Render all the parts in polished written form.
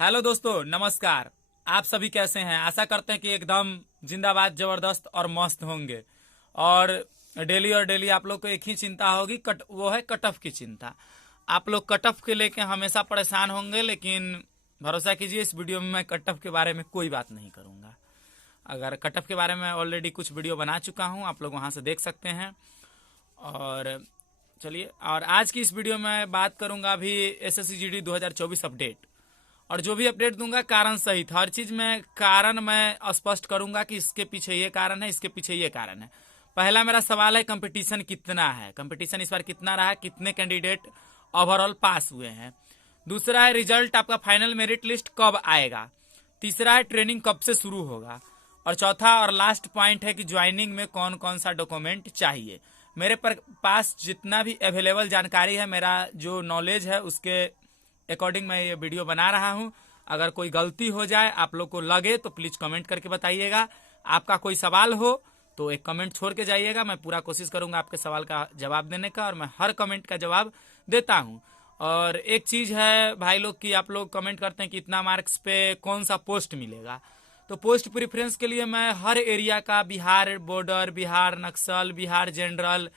Hello दोस्तों, नमस्कार। आप सभी कैसे हैं? आशा करते हैं कि एकदम जिंदाबाद, जबरदस्त और मस्त होंगे। और डेली आप लोग को एक ही चिंता होगी, वो है कट ऑफ की चिंता। आप लोग कट ऑफ के लेके हमेशा परेशान होंगे, लेकिन भरोसा कीजिए इस वीडियो में मैं कट ऑफ के बारे में कोई बात नहीं करूंगा। अगर कट ऑफ के बारे में ऑलरेडी कुछ वीडियो बना चुका हूं, आप लोग वहां से देख सकते हैं। और चलिए, और आज की इस वीडियो में बात करूंगा अभी एसएससी जीडी 2024 अपडेट। और जो भी अपडेट दूंगा कारण सहित, हर चीज में कारण मैं स्पष्ट करूंगा कि इसके पीछे ये कारण है, इसके पीछे ये कारण है। पहला मेरा सवाल है, कंपटीशन कितना है? कंपटीशन इस बार कितना रहा? कितने कैंडिडेट ओवरऑल पास हुए हैं? दूसरा है, रिजल्ट आपका फाइनल मेरिट लिस्ट कब आएगा? तीसरा है, ट्रेनिंग कब से शुरू होगा? और चौथा और लास्ट पॉइंट है कि ज्वाइनिंग में कौन कौन सा डॉक्यूमेंट चाहिए। मेरे पास जितना भी अवेलेबल जानकारी है, मेरा जो नॉलेज है, उसके अकॉर्डिंग मैं ये वीडियो बना रहा हूं। अगर कोई गलती हो जाए, आप लोग को लगे, तो प्लीज कमेंट करके बताइएगा। आपका कोई सवाल हो तो एक कमेंट छोड़ के जाइएगा। मैं पूरा कोशिश करूंगा आपके सवाल का जवाब देने का, और मैं हर कमेंट का जवाब देता हूं। और एक चीज है भाई लोग कि आप लोग कमेंट करते हैं कि इतना मार्क्स पे कौन सा पोस्ट मिलेगा। तो पोस्ट प्रेफरेंस के लिए मैं हर एरिया का, Bihar border, Bihar Naxal, Bihar general,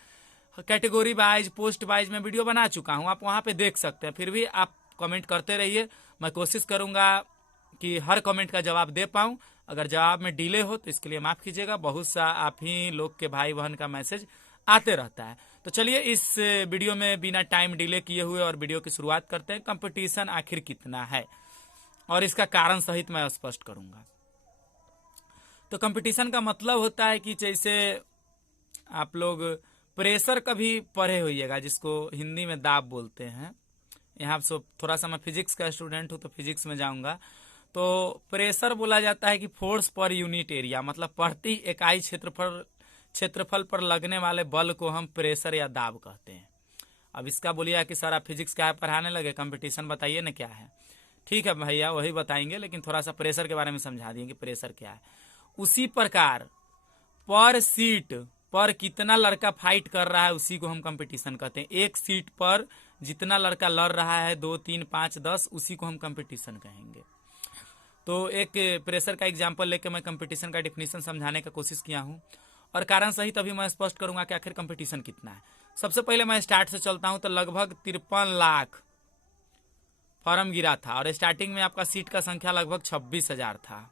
category wise, post wise मैं वीडियो बना चुका हूं। आप वहां पे देख सकते हैं। फिर भी आप कमेंट करते रहिए, मैं कोशिश करूंगा कि हर कमेंट का जवाब दे पाऊं। अगर जवाब में डिले हो तो इसके लिए माफ कीजिएगा। बहुत सा आप ही लोग के भाई बहन का मैसेज आते रहता है। तो चलिए, इस वीडियो में बिना टाइम डिले किए हुए और वीडियो की शुरुआत करते हैं। कंपटीशन आखिर कितना है और इसका कारण सहित मैं स्पष्ट करूंगा। तो कंपटीशन का मतलब होता है कि जैसे आप लोग प्रेशर कभी पढ़े होइएगा, जिसको हिंदी में दाब बोलते हैं। यहाँ से थोड़ा सा मैं फिजिक्स का स्टूडेंट हूँ तो फिजिक्स में जाऊंगा। तो प्रेशर बोला जाता है कि फोर्स पर यूनिट एरिया, मतलब प्रति इकाई क्षेत्रफल पर लगने वाले बल को हम प्रेशर या दाब कहते हैं। अब इसका बोलिए कि सर आप फिजिक्स क्या है पढ़ाने लगे, कंपटीशन बताइए ना क्या है। ठीक है भैया, वही बताएंगे, लेकिन थोड़ा सा प्रेशर के बारे में समझा दिए कि प्रेशर क्या है। उसी प्रकार पर सीट पर कितना लड़का फाइट कर रहा है, उसी को हम कंपटीशन कहते हैं। एक सीट पर जितना लड़का लड़ रहा है, 2, 3, 5, 10, उसी को हम कंपटीशन कहेंगे। तो एक प्रेशर का एग्जांपल लेकर मैं कंपटीशन का डिफिनीशन समझाने का कोशिश किया हूं, और कारण सहित अभी मैं स्पष्ट करूंगा कि आखिर कंपटीशन कितना है। सबसे पहले मैं स्टार्ट से चलता हूं। तो लगभग 53 लाख फॉर्म गिरा था, और स्टार्टिंग में आपका सीट का संख्या लगभग 26,000 था,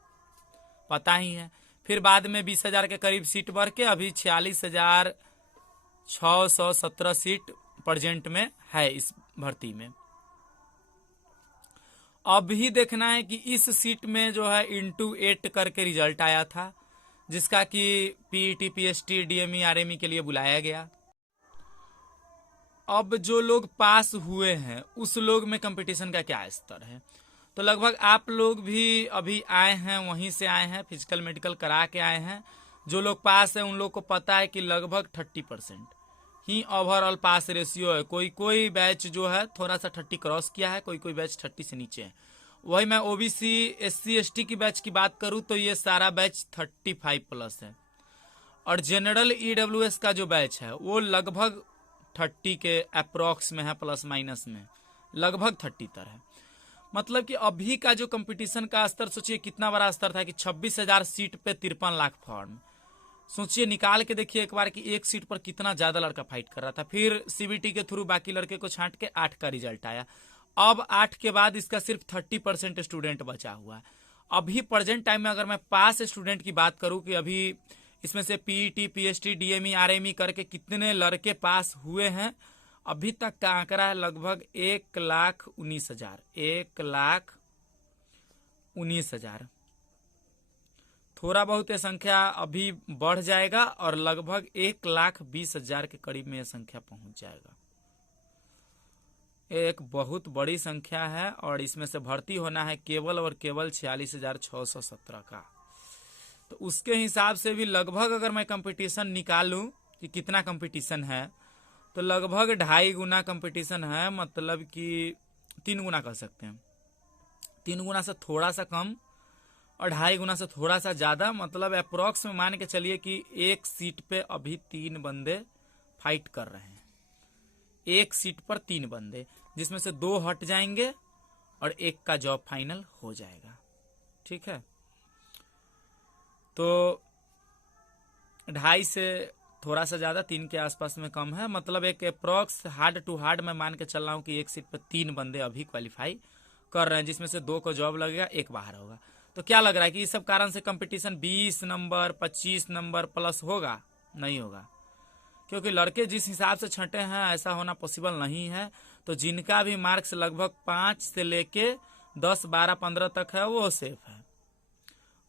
पता ही है। फिर बाद में 20,000 के करीब सीट बढ़ के अभी 46,617 सीट प्रेजेंट में है इस भर्ती में। अब भी देखना है कि इस सीट में जो है इंटू 8 करके रिजल्ट आया था, जिसका कि पीईटी, पीएसटी, डीएमई, आरएमई के लिए बुलाया गया। अब जो लोग पास हुए हैं उस लोग में कंपटीशन का क्या स्तर है? तो लगभग आप लोग भी अभी आए हैं, वहीं से आए हैं, फिजिकल मेडिकल करा के आए हैं। जो लोग पास हैं उन लोग को पता है कि लगभग 30% ही ओवरऑल पास रेशियो है। कोई कोई बैच जो है थोड़ा सा 30 क्रॉस किया है, कोई कोई बैच 30 से नीचे है। वही मैं ओबीसी, एससी, एसटी की बैच की बात करूं तो ये सारा बैच 35 प्लस है। और जनरल ईडब्ल्यूएस का जो बैच है वो लगभग 30 के अप्रोक्स में है, प्लस माइनस में लगभग 30 तर है। मतलब कि अभी का जो कंपटीशन का स्तर सोचिए कितना बड़ा स्तर था कि 26,000 सीट पे 53 लाख फॉर्म। सोचिए, निकाल के देखिए एक बार कि एक सीट पर कितना ज्यादा लड़का फाइट कर रहा था। फिर सीबीटी के थ्रू बाकी लड़के को छांट के 8 का रिजल्ट आया। अब 8 के बाद इसका सिर्फ 30% स्टूडेंट बचा हुआ है। अभी प्रेजेंट टाइम में अगर मैं पास स्टूडेंट की बात करूं कि अभी इसमें से पीईटी, पीएचडी, डीएमई, आरएमई करके कितने लड़के पास हुए हैं, अभी तक का आंकड़ा है लगभग 1,19,000। 1,19,000। थोड़ा बहुत ये संख्या अभी बढ़ जाएगा और लगभग 1,20,000 के करीब में यह संख्या पहुंच जाएगा। एक बहुत बड़ी संख्या है, और इसमें से भर्ती होना है केवल और केवल 46,617 का। तो उसके हिसाब से भी लगभग अगर मैं कंपटीशन निकालूं कि कितना कंपटीशन है, तो लगभग 2.5 गुना कंपटीशन है। मतलब कि 3 गुना कह सकते हैं। 3 गुना से थोड़ा सा कम और 2.5 गुना से थोड़ा सा ज्यादा। मतलब अप्रोक्स में मान के चलिए कि एक सीट पे अभी 3 बंदे फाइट कर रहे हैं। एक सीट पर 3 बंदे, जिसमें से 2 हट जाएंगे और एक का जॉब फाइनल हो जाएगा। ठीक है, तो 2.5 से थोड़ा सा ज़्यादा, 3 के आसपास में कम है। मतलब एक अप्रॉक्स हार्ड टू हार्ड मैं मान के चल रहा हूँ कि एक सीट पर 3 बंदे अभी क्वालिफाई कर रहे हैं, जिसमें से 2 को जॉब लगेगा, 1 बाहर होगा। तो क्या लग रहा है कि इस सब कारण से कंपटीशन 20 नंबर 25 नंबर प्लस होगा? नहीं होगा, क्योंकि लड़के जिस हिसाब से छंटे हैं ऐसा होना पॉसिबल नहीं है। तो जिनका भी मार्क्स लगभग 5 से लेके 10 12 15 तक है वो सेफ है,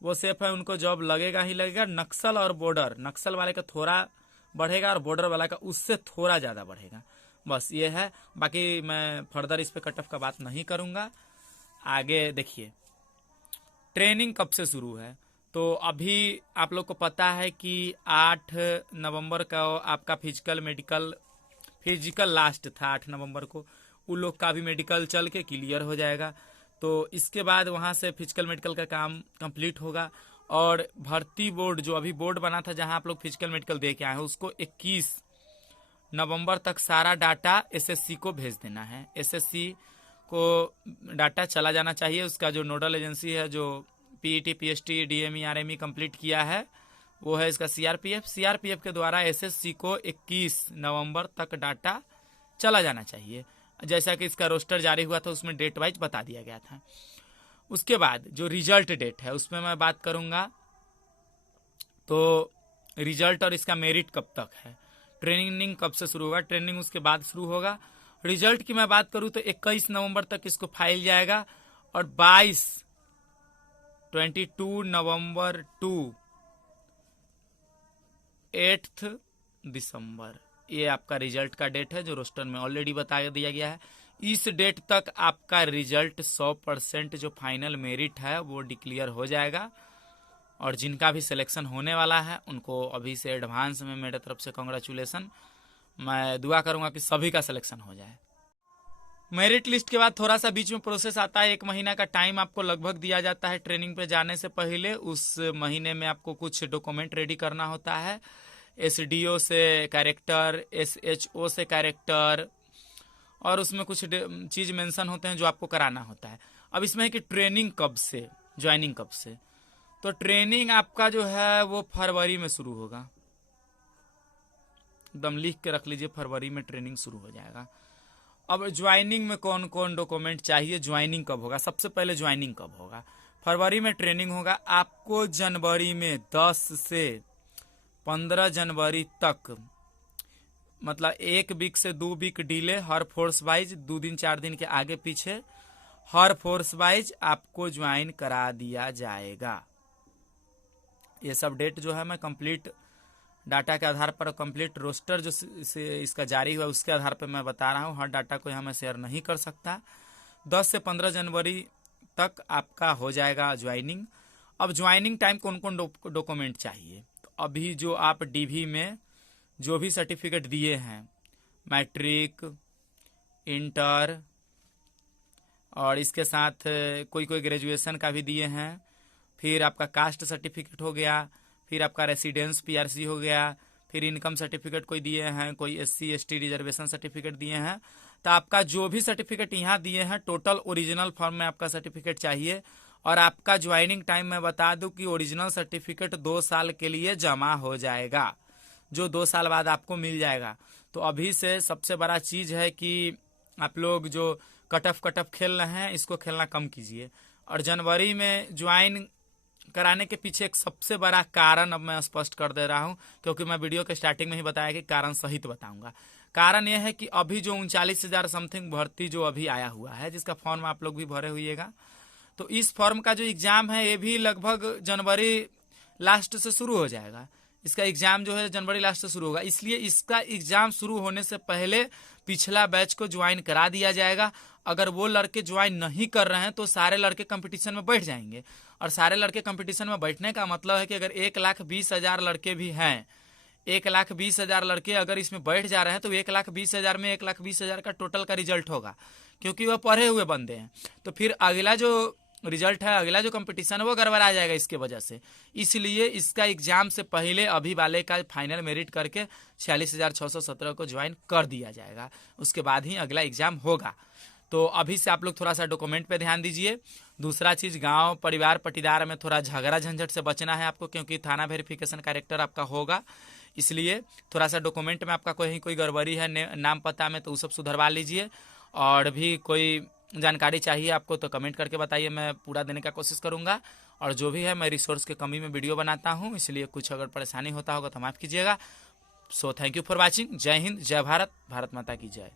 वो सेफ है, उनको जॉब लगेगा ही लगेगा। नक्सल और बॉर्डर, नक्सल वाले का थोड़ा बढ़ेगा और बॉर्डर वाला का उससे थोड़ा ज़्यादा बढ़ेगा, बस ये है। बाकी मैं फर्दर इस पे कट ऑफ का बात नहीं करूँगा। आगे देखिए, ट्रेनिंग कब से शुरू है? तो अभी आप लोग को पता है कि 8 नवंबर का आपका फिजिकल लास्ट था 8 नवंबर को। उन लोग का भी मेडिकल चल के क्लियर हो जाएगा। तो इसके बाद वहाँ से फिजिकल मेडिकल का काम कंप्लीट होगा और भर्ती बोर्ड, जो अभी बोर्ड बना था जहाँ आप लोग फिजिकल मेडिकल दे के आए हैं, उसको 21 नवंबर तक सारा डाटा एसएससी को भेज देना है। एसएससी को डाटा चला जाना चाहिए। उसका जो नोडल एजेंसी है, जो PET PST DME RME complete किया है, वो है इसका सीआरपीएफ। सीआरपीएफ के द्वारा एसएससी को 21 नवंबर तक डाटा चला जाना चाहिए। जैसा कि इसका रोस्टर जारी हुआ था उसमें डेट वाइज बता दिया गया था। उसके बाद जो रिजल्ट डेट है उसमें मैं बात करूंगा। तो रिजल्ट और इसका मेरिट कब तक है, ट्रेनिंग कब से शुरू होगा, ट्रेनिंग उसके बाद शुरू होगा। रिजल्ट की मैं बात करूं तो 21 नवंबर तक इसको फाइल जाएगा और 22 नवंबर टू 8 दिसंबर ये आपका रिजल्ट का डेट है, जो रोस्टर में ऑलरेडी बता दिया गया है। इस डेट तक आपका रिजल्ट 100% जो फाइनल मेरिट है वो डिक्लेयर हो जाएगा और जिनका भी सिलेक्शन होने वाला है उनको अभी से एडवांस में मेरे तरफ से कांग्रेचुलेसन। मैं दुआ करूंगा कि सभी का सिलेक्शन हो जाए। मेरिट लिस्ट के बाद थोड़ा सा बीच में प्रोसेस आता है। 1 महीना का टाइम आपको लगभग दिया जाता है ट्रेनिंग पे जाने से पहले। उस महीने में आपको कुछ डॉक्यूमेंट रेडी करना होता है, एसडीओ से कैरेक्टर, एसएचओ से कैरेक्टर, और उसमें कुछ चीज मेंशन होते हैं जो आपको कराना होता है। अब इसमें है कि ट्रेनिंग कब से, ज्वाइनिंग कब से। तो ट्रेनिंग आपका जो है वो फरवरी में शुरू होगा, एकदम लिख के रख लीजिए, फरवरी में ट्रेनिंग शुरू हो जाएगा। अब ज्वाइनिंग में कौन कौन डॉक्यूमेंट चाहिए, ज्वाइनिंग कब होगा? सबसे पहले ज्वाइनिंग कब होगा? फरवरी में ट्रेनिंग होगा। आपको जनवरी में 10 से 15 जनवरी तक, मतलब 1 वीक से 2 वीक डिले, हर फोर्स वाइज 2 दिन 4 दिन के आगे पीछे हर फोर्स वाइज आपको ज्वाइन करा दिया जाएगा। ये सब डेट जो है मैं कंप्लीट डाटा के आधार पर, कंप्लीट रोस्टर जो इसका जारी हुआ उसके आधार पर मैं बता रहा हूँ। हर डाटा को यहाँ मैं शेयर नहीं कर सकता। 10 से 15 जनवरी तक आपका हो जाएगा ज्वाइनिंग। अब ज्वाइनिंग टाइम कौन कौन डॉक्यूमेंट चाहिए? तो अभी जो आप डीवी में जो भी सर्टिफिकेट दिए हैं, मैट्रिक, इंटर और इसके साथ कोई ग्रेजुएशन का भी दिए हैं, फिर आपका कास्ट सर्टिफिकेट हो गया, फिर आपका रेसिडेंस पीआरसी हो गया, फिर इनकम सर्टिफिकेट कोई दिए हैं, कोई एससी एसटी रिजर्वेशन सर्टिफिकेट दिए हैं। तो आपका जो भी सर्टिफिकेट यहाँ दिए हैं टोटल ओरिजिनल फॉर्म में आपका सर्टिफिकेट चाहिए। और आपका ज्वाइनिंग टाइम मैं बता दूं कि ओरिजिनल सर्टिफिकेट 2 साल के लिए जमा हो जाएगा, जो 2 साल बाद आपको मिल जाएगा। तो अभी से सबसे बड़ा चीज है कि आप लोग जो कट ऑफ खेल रहे हैं इसको खेलना कम कीजिए। और जनवरी में ज्वाइन कराने के पीछे एक सबसे बड़ा कारण अब मैं स्पष्ट कर दे रहा हूं, क्योंकि मैं वीडियो के स्टार्टिंग में ही बताया कि कारण सहित बताऊंगा। कारण यह है कि अभी जो 39,000 समथिंग भर्ती जो अभी आया हुआ है, जिसका फॉर्म आप लोग भी भरे हुईएगा, तो इस फॉर्म का जो एग्जाम है ये भी लगभग जनवरी लास्ट से शुरू हो जाएगा। इसका एग्जाम जो है जनवरी लास्ट से शुरू होगा, इसलिए इसका एग्जाम शुरू होने से पहले पिछला बैच को ज्वाइन करा दिया जाएगा। अगर वो लड़के ज्वाइन नहीं कर रहे हैं तो सारे लड़के कंपटीशन में बैठ जाएंगे। और सारे लड़के कंपटीशन में बैठने का मतलब है कि अगर 1,20,000 लड़के भी हैं, 1,20,000 लड़के अगर इसमें बैठ जा रहे हैं तो 1,20,000 में 1,20,000 का टोटल का रिजल्ट होगा, क्योंकि वह पढ़े हुए बंदे हैं। तो फिर अगला जो रिजल्ट है, अगला जो कंपटीशन है वो गड़बड़ा जाएगा इसके वजह से। इसलिए इसका एग्जाम से पहले अभी वाले का फाइनल मेरिट करके 46,617 को ज्वाइन कर दिया जाएगा, उसके बाद ही अगला एग्जाम होगा। तो अभी से आप लोग थोड़ा सा डॉक्यूमेंट पे ध्यान दीजिए। दूसरा चीज़, गांव परिवार पटीदार में थोड़ा झगड़ा झंझट से बचना है आपको, क्योंकि थाना वेरिफिकेशन कैरेक्टर आपका होगा, इसलिए थोड़ा सा डॉक्यूमेंट में आपका कोई गड़बड़ी है नाम पता में, तो वो सब सुधरवा लीजिए। और भी कोई जानकारी चाहिए आपको तो कमेंट करके बताइए, मैं पूरा देने का कोशिश करूँगा। और जो भी है, मैं रिसोर्स की कमी में वीडियो बनाता हूँ, इसलिए कुछ अगर परेशानी होता होगा तो माफ़ कीजिएगा। So thank you for watching. जय हिंद, जय भारत, भारत माता की जय।